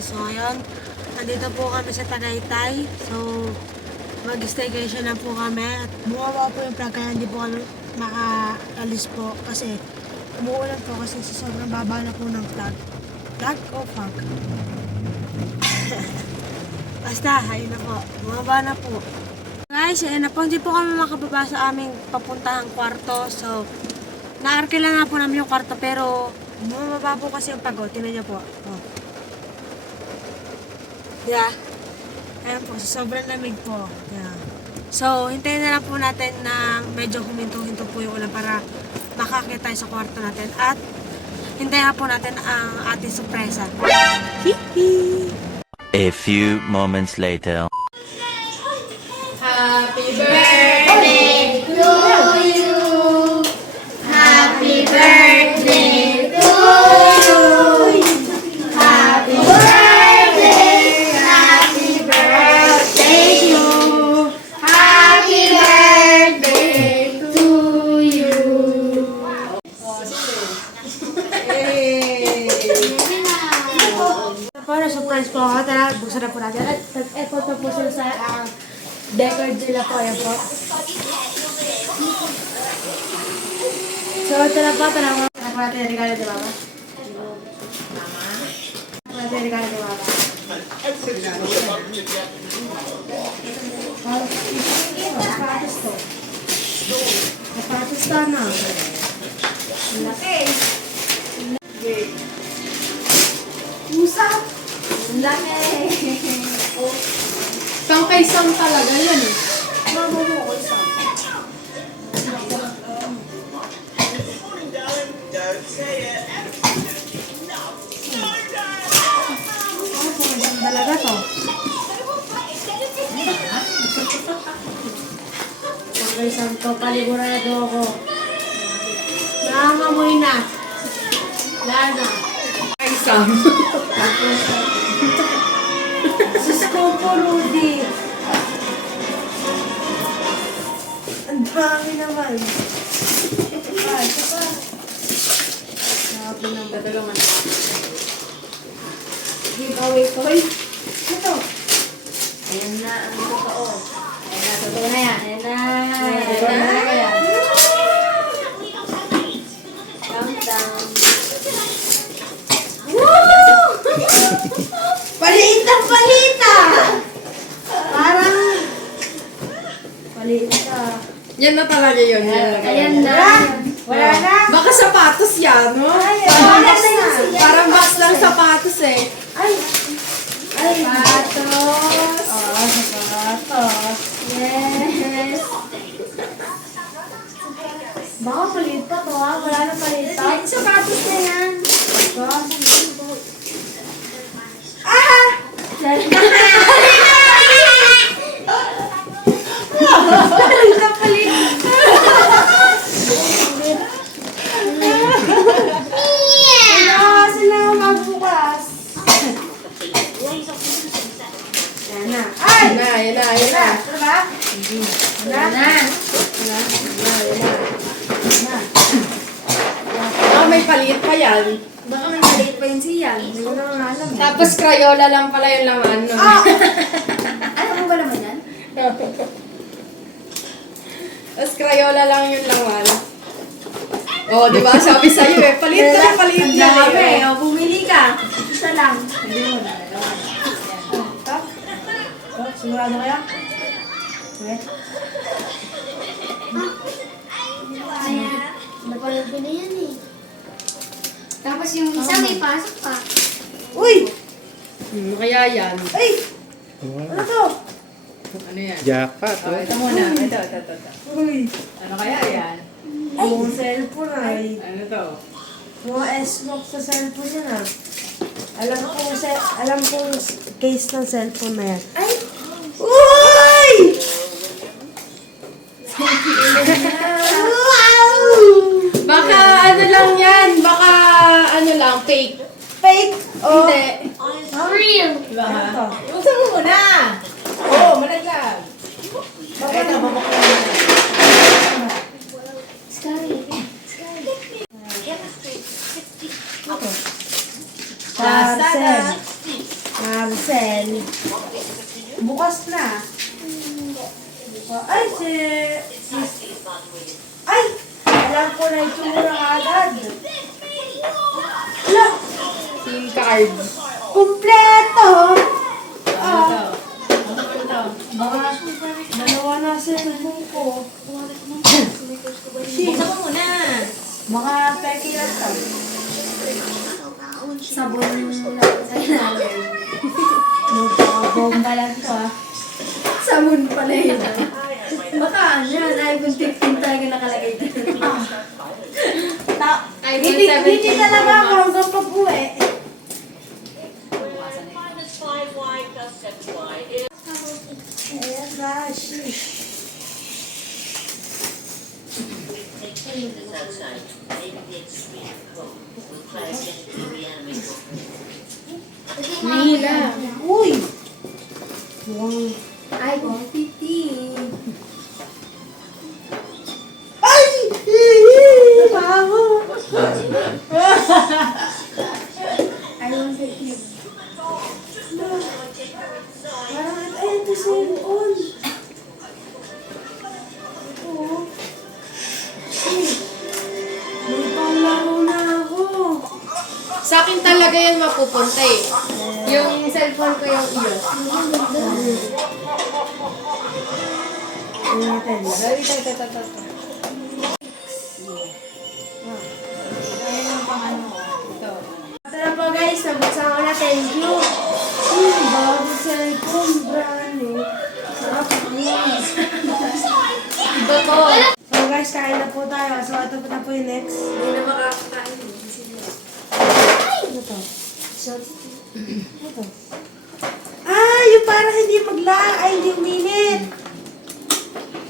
So ngayon, nandito po kami sa Tagaytay. So, mag-staycation na po kami. At bumaba po yung plug kaya hindi po kami makaalis po. Kasi umuulan po kasi sa sobrang baba na po ng plug. Plug o fog? Basta, ayun na po. Bumaba na po. Guys, ayun na po. Hindi po kami makababa sa aming papuntahang kwarto. So, naarkila nga po namin yung kwarto pero bumaba po kasi yung pagod. Tingnan niyo po. Oh. Yeah. Ayan po, sobrang lamig po. Yeah. So, hintayin na lang po natin na medyo huminto-hinto po yung ulan para makakita tayo sa kwarto natin. At hintayin na po natin ang ating sorpresa. Hihi! A few moments later. Happy birthday to you. Happy birthday to you. Happy birthday. Happy birthday to you. Happy birthday to you. Para surprise po ako. Tara, buksan na po natin. At ito po sila sa decor nila po. Ayan po. So, ito na po. Tara mo. Tara po natin yung regalo ni Mama. Tara po natin yung regalo ni Mama. Sapatos to. Sapatos to na. Laki. Usap. Laki. Isang kay isang talaga yan eh. Mamo mo ko isa. Talaga to. Okay, santo, paligurado ako. Nangangamoy na. Lana. Isang. Sus ko po, Rudy. Ang dami naman. Ito pa. Sabi ng dadalungan. Giveaway ko. Ito. Ayan na ang totoo. Ayan na, totoo na yan. Ayan na. Ayan na. Ayan na. Countdown. Palitan, palita! Parang... Palita. Yan na talaga yun. Ayan na. Wala na. Baka sapatos yan, no? Parang box lang sapatos eh. Ay! Sapatos! Oo, sapatos. Yes. Baka palita to ha? Wala na palita. Sapatos na yan. Ito. Sila magbukas. Yan na. Ay! Yan na. Ito ba? Ayan na. Ah, may palit pa yan. Baka may maliit pa yun siya. Hindi ko naman alam. Tapos Crayola lang pala yung laman, no? Ano ba naman yan? Tapos Crayola lang yung laman. Oh, di ba? Sabi sa'yo eh. Palit yan Sabi, eh. o bumili ka. Isa lang. Ito? Sigurado kaya? Okay. Napanood ko na yan eh. Tapos yung isa may pasok pa. Uy! Kaya yan. Ay! Ano to? Ano yan? Jackpot, Oh, ito muna. Ito. Uy! Ano kaya yan? Yung cellphone ay. Ano to? Mga S-box sa cellphone yan ah. Alam ko case ng cellphone na yan. Ay! Uy! Wow! Baka ano lang yan. Baka ano lang, fake. Fake? Oh. Hindi. Real! Diba ha? Ito. Buksan mo muna. Oo, malaglag. Bakit Ito, babaklan mo. Scary. Parcel. Bukas na. Ay, Ay! Alam ko na itsura agad. Ala! SIM card. Kumpleto! Ano to? Mga dalawa na sa cellphone ko. Buksan mo muna. Mga peki lang to. Sabon na sa ilalim. Bomba lang to ah. Sabon pala yun. Baka yan, iPhone 15 talaga nakalagay dyan. iPhone Hindi 17 talaga Pro ako Max. hanggang pag-uwi. Ayan na, sheesh. Nihila. Uy! Wow. iPhone 15. Ay! Bago! iPhone 15. Parang ay, ito cellphone. Ito. May panglaro na ako. Sa akin talaga yan mapupunta eh. Yung cellphone ko yung iyo. Ano natin? Ito. Ito na po guys, nabuksan ko na. Thank you. Bago cellphone, brand new. Sarap yun. Iba to. So guys, kain na po tayo. So ito po na po yung next. Hindi na makakakain. Ano to? Ano to? Ah, yung parang hindi ay hindi uminit.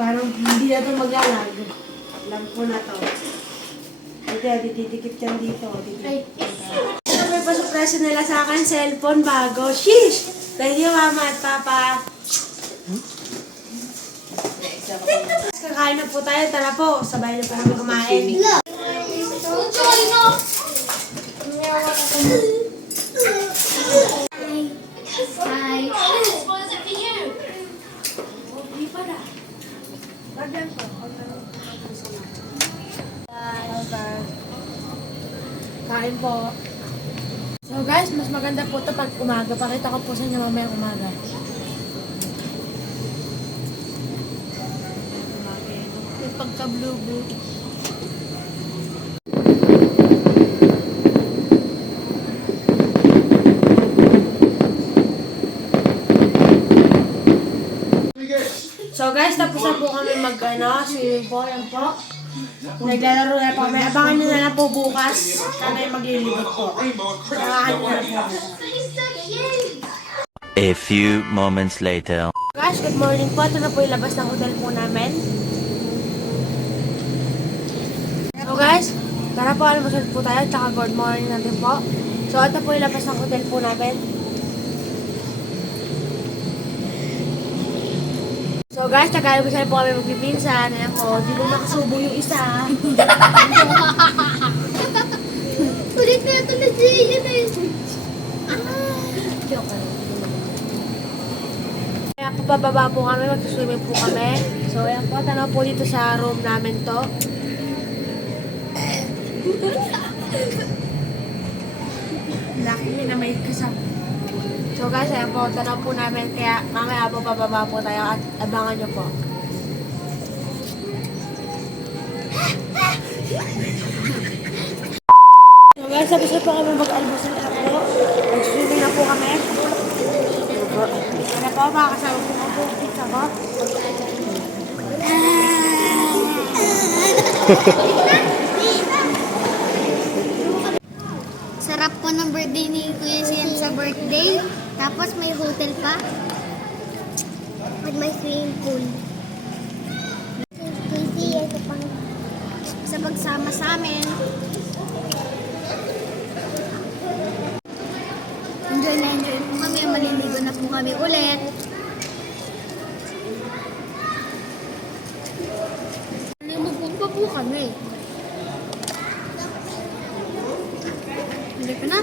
Parang hindi na ito maglalag. Alam ko na to. Ito, ditidikit yan dito. Ito may pasupresa nila sa akin, cellphone bago. Sheesh! Thank you, Mama at Papa. Kakain na po tayo. Tara po, sabay na po kami kumain. Hi. Kain po. So guys, mas maganda po ito pag umaga. Pakita ko po sa inyo mamaya umaga. May pagka-blue-blue. So guys, tapos na po kami swimming po. Yan po. Naglalaro na po kami. Abangan nyo na lang po bukas. Kami maglilibot po. Abangan nyo na po. A few moments later. Guys, good morning po. Ito na po yung labas ng hotel po namin. So guys, tara po, almusal po tayo. Tsaka good morning natin po. So ito po yung labas ng hotel po namin. So guys, tagalog po kami magpipinsan. Ayan po, di ko nakasubo yung isa. Ulit na ito na Jay. Joke. Kaya po bababa po kami, mag-swimming po kami. So ayan po, tanaw po dito sa room namin to. Laki na may kasama. So guys, ayan po, tanaw po namin. Kaya mamaya po bababa po tayo at abangan nyo po. So guys, tapos na po kami mag-almusal na po. Mag-swimming na po kami. Ano po, makakasama po po pizza ko. Sarap po ng birthday ni Kuya Sian sa birthday. Tapos may hotel pa. At may swimming pool. Kasi ito pang sa pagsama sa amin. Enjoy po kami. Maliligo na po kami ulit. Lumubog pa po kami. Hindi ko na.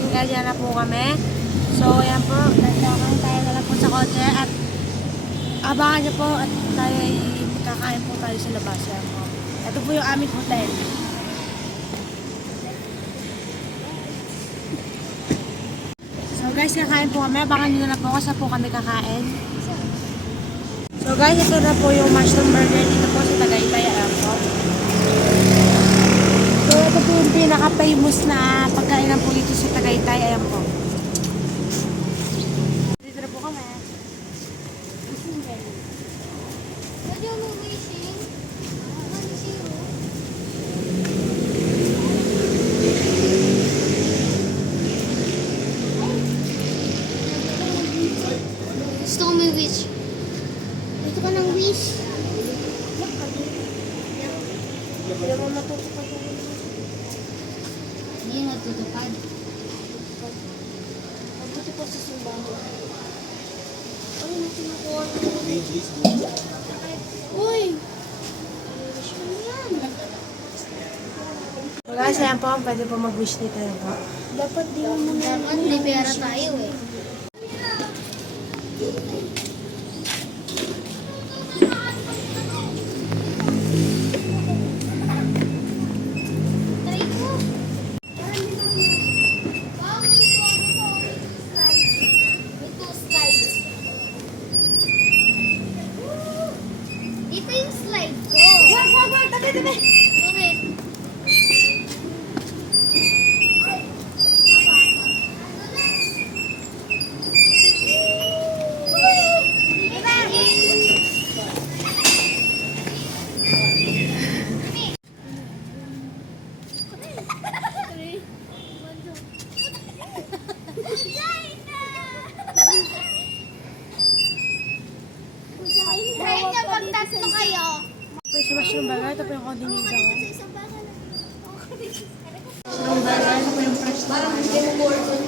waiting area na po kami. So, ayan po. Nagkakain tayo na lang po sa kotse at abangan niyo po at tayo ay kakain po tayo sa labas. Ayan po. Ito po yung aming hotel. So guys, kakain po kami. Abangan nyo na lang po kasi po kami kakain. So guys, ito na po yung mushroom burger dito po sa Tagaytay. Ayan po. So ito po yung pinaka-famous na pagkainan po dito sa Tagaytay. Ayan po. Dito na po kami. Pwede mo wishing? Gusto ko may wish. Gusto ko ng wish. Hindi mo matutupad yung Hindi matutupad. mabuti po sa simbahan. Ay, nakinukuha na. Uy! Wish mo yan. So guys, ayan po. Pwede po mag-wish dito. Ayan po. Dapat di mo muna. Dapat may pera tayo eh. Try ko. Wow, may two slides. Dito yung slide ko. Wag! Tabi! Bakit? Try niya pag tatlo kayo. Ito yung mushroom burger. Ito po yung coordinator. Sa isang bagal. Mushroom burger. Ito po yung fresh na.